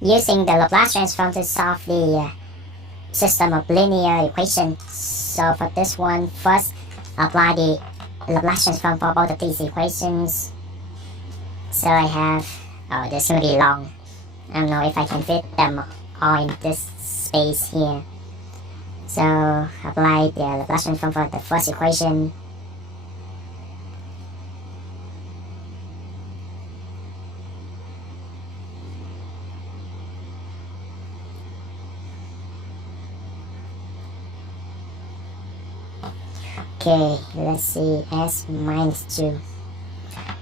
using the Laplace transform to solve the system of linear equations. So for this one, first apply the Laplace transform for both of these equations. So I have, oh, this is going to be long. I don't know if I can fit them all in this space here. So apply the Laplace transform for the first equation. Okay, let's see, s minus 2.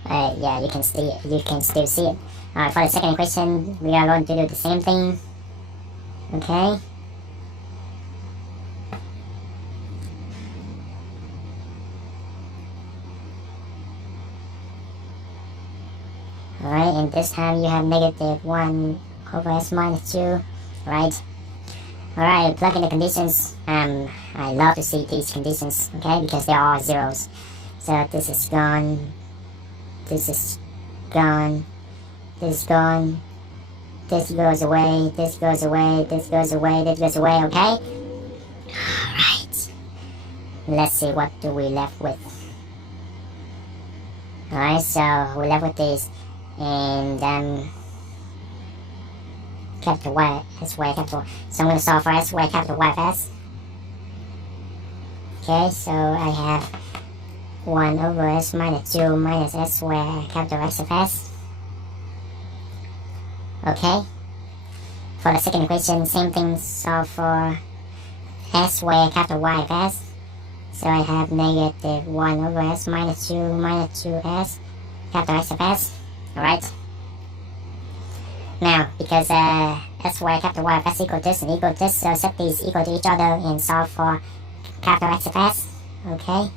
Yeah, you can still see it. For the second equation, we are going to do the same thing. Okay. Alright, and this time you have negative 1 over s minus 2, right? Alright, plug in the conditions. I love to see these conditions, okay, because they are all zeros. So this is gone, this is gone, this is gone, this goes away, this goes away, this goes away, this goes away, okay? Alright. Let's see, what do we left with? Alright, so we left with this, and capital Y, S, Y, capital. So I'm going to solve for S, Y, capital Y, S. Okay, so I have 1 over S minus 2 minus S, Y, capital X of S. Okay. For the second equation, same thing, solve for S, Y, capital Y of S. So I have negative 1 over S minus 2S, capital X of S. Alright. Now, because S, Y, capital Y of S equal this and equal this, so set these equal to each other and solve for capital X of S. Okay.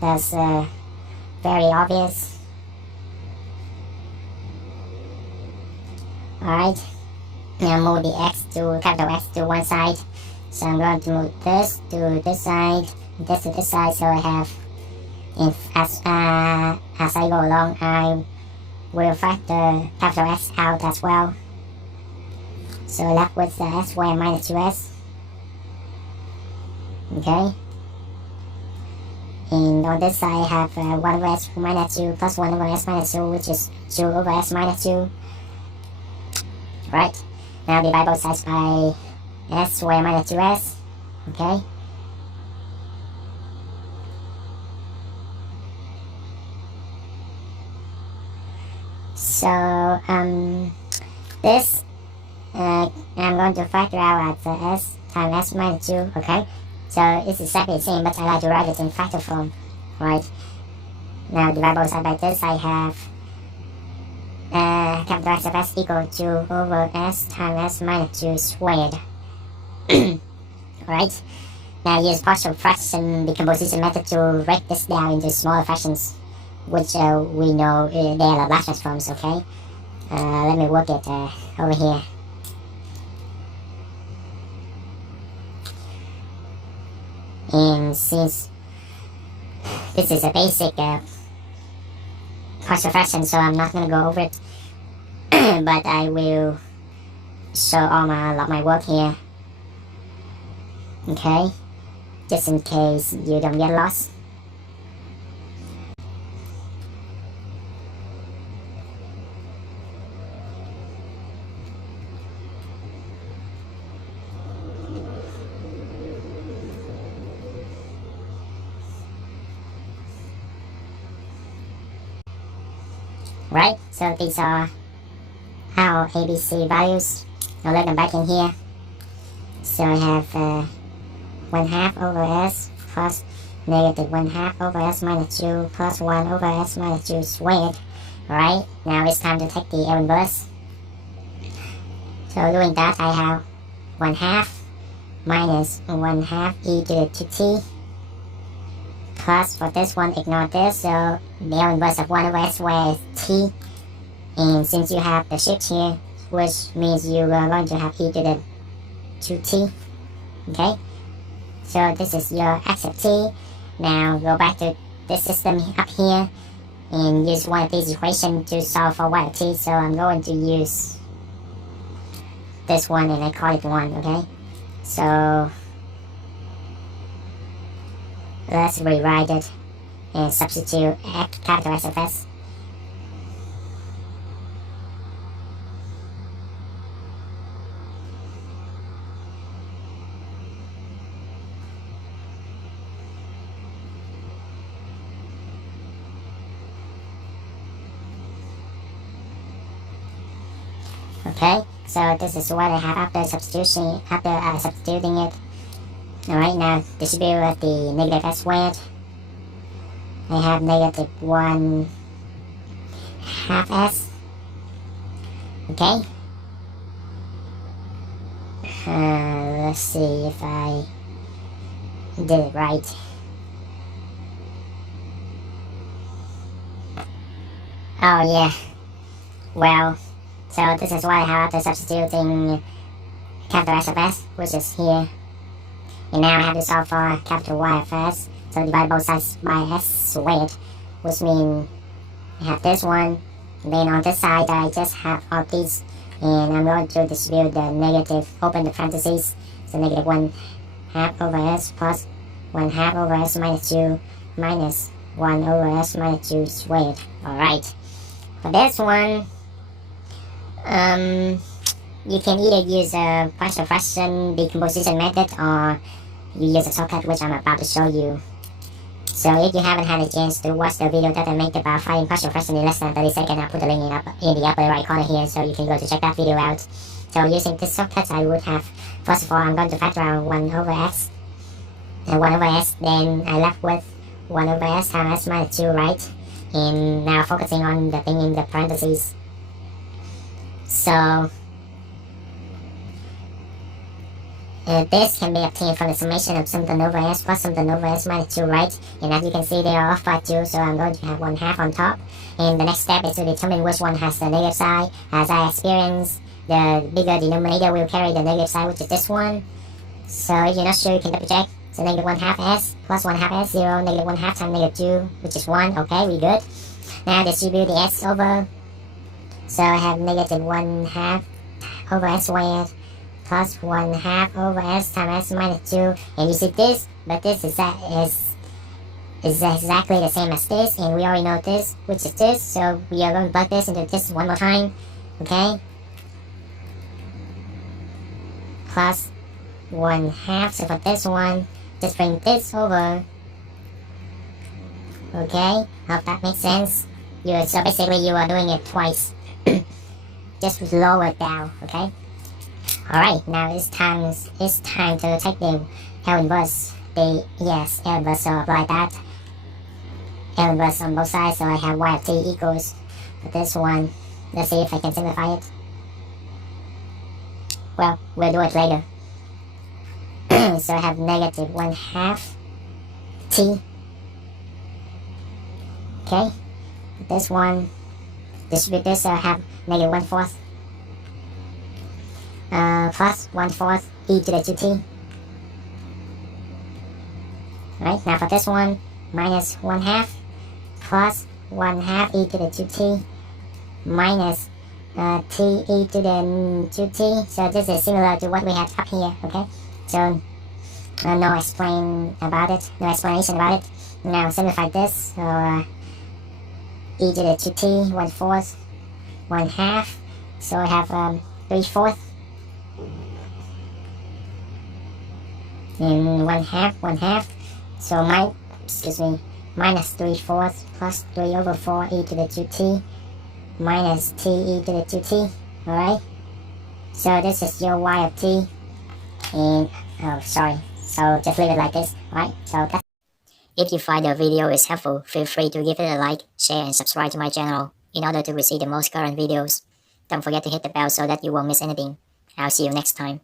That's very obvious. Alright. Now move the X to capital X to one side. So I'm going to move this to this side, this to this side, so I have, as I go along, I will factor capital X out as well. So left with SY minus 2S. Okay. And on this side I have 1 over S minus 2 plus 1 over S minus 2, which is 2 over S minus 2. Right. Now divide both sides by SY minus 2S. Okay. So this I'm going to factor out at S times S minus 2, okay? So it's exactly the same, but I like to write it in factor form, right? Now divide both sides by this, I have capital X of S equal to over S times S minus 2 squared. Alright? Now use partial fraction decomposition method to break this down into smaller fractions, which we know they are Laplace transforms, okay? Let me work it over here. And since this is a basic partial fraction, so I'm not going to go over it, but I will show all my work here, okay? Just in case you don't get lost. Right, so these are our ABC values. I'll let them back in here. So I have 1/2 over S plus negative 1/2 over S minus 2 plus 1 over S minus 2 squared. Right, now it's time to take the inverse. So doing that, I have 1/2 minus 1/2 e to the 2t. Plus, for this one, ignore this, so the inverse of 1 over S squared is t. And since you have the shift here, which means you are going to have e to the 2t. Okay? So this is your x of t. Now go back to this system up here and use one of these equations to solve for y of t. So I'm going to use this one and I call it 1, okay? So let's rewrite it and substitute capital SFS. Okay, so this is what I have after substituting it. Alright, now distribute with the negative s squared. I have negative 1 half s. Okay. Let's see if I did it right. Oh yeah. Well, so this is what I have after substituting capital S of s, which is here. And now I have to solve for capital Y of s. So divide both sides by s squared, which means I have this one. And then on this side I just have all these. And I'm going to distribute the negative, open the parentheses. So negative 1 half over s plus 1 half over s minus 2 minus 1 over s minus 2 squared. Alright. For this one, you can either use a partial fraction decomposition method or you use a shortcut which I'm about to show you. So if you haven't had a chance to watch the video that I made about finding partial fraction in less than 30 seconds, I'll put the link in the upper right corner here so you can go to check that video out. So using this shortcut I would have, first of all I'm going to factor out 1 over s and 1 over s, then I left with 1 over s times s minus 2, right? And now focusing on the thing in the parentheses. So this can be obtained from the summation of something over s plus something over s minus 2, right? And as you can see they are off by 2, so I'm going to have 1 half on top. And the next step is to determine which one has the negative side. As I experienced, the bigger denominator will carry the negative side, which is this one. So if you're not sure, you can double check. So negative 1 half s plus 1 half s, 0, negative 1 half times negative 2, which is 1. Okay, we good. Now distribute the s over. So I have negative 1 half over s squared plus 1 half over s times s minus 2. And you see this, but this is exactly the same as this, and we already know this, which is this. So we are going to plug this into this one more time. Okay. Plus 1 half. So for this one, just bring this over. Okay, hope that makes sense. So basically you are doing it twice. Just lower it down, okay? Alright, now it's time to take the L inverse. L inverse, so apply that. L inverse on both sides, so I have y of t equals, for this one, let's see if I can simplify it. Well, we'll do it later. So I have negative 1 half t. Okay, this one, distribute this, so I have negative 1/4 plus 1/4 e to the 2t. Right, now for this one, minus 1 half plus 1 half e to the 2t minus t e to the 2t. So this is similar to what we had up here, okay? So no explanation about it. Now simplify this. So e to the 2t, 1/4, 1 half. So I have 3/4 and 1 half. So minus 3/4 plus 3 over 4 e to the 2t minus t e to the 2t. Alright. So this is your y of t. And so just leave it like this. Alright. So that's. If you find the video is helpful, feel free to give it a like, share, and subscribe to my channel in order to receive the most current videos. Don't forget to hit the bell so that you won't miss anything. I'll see you next time.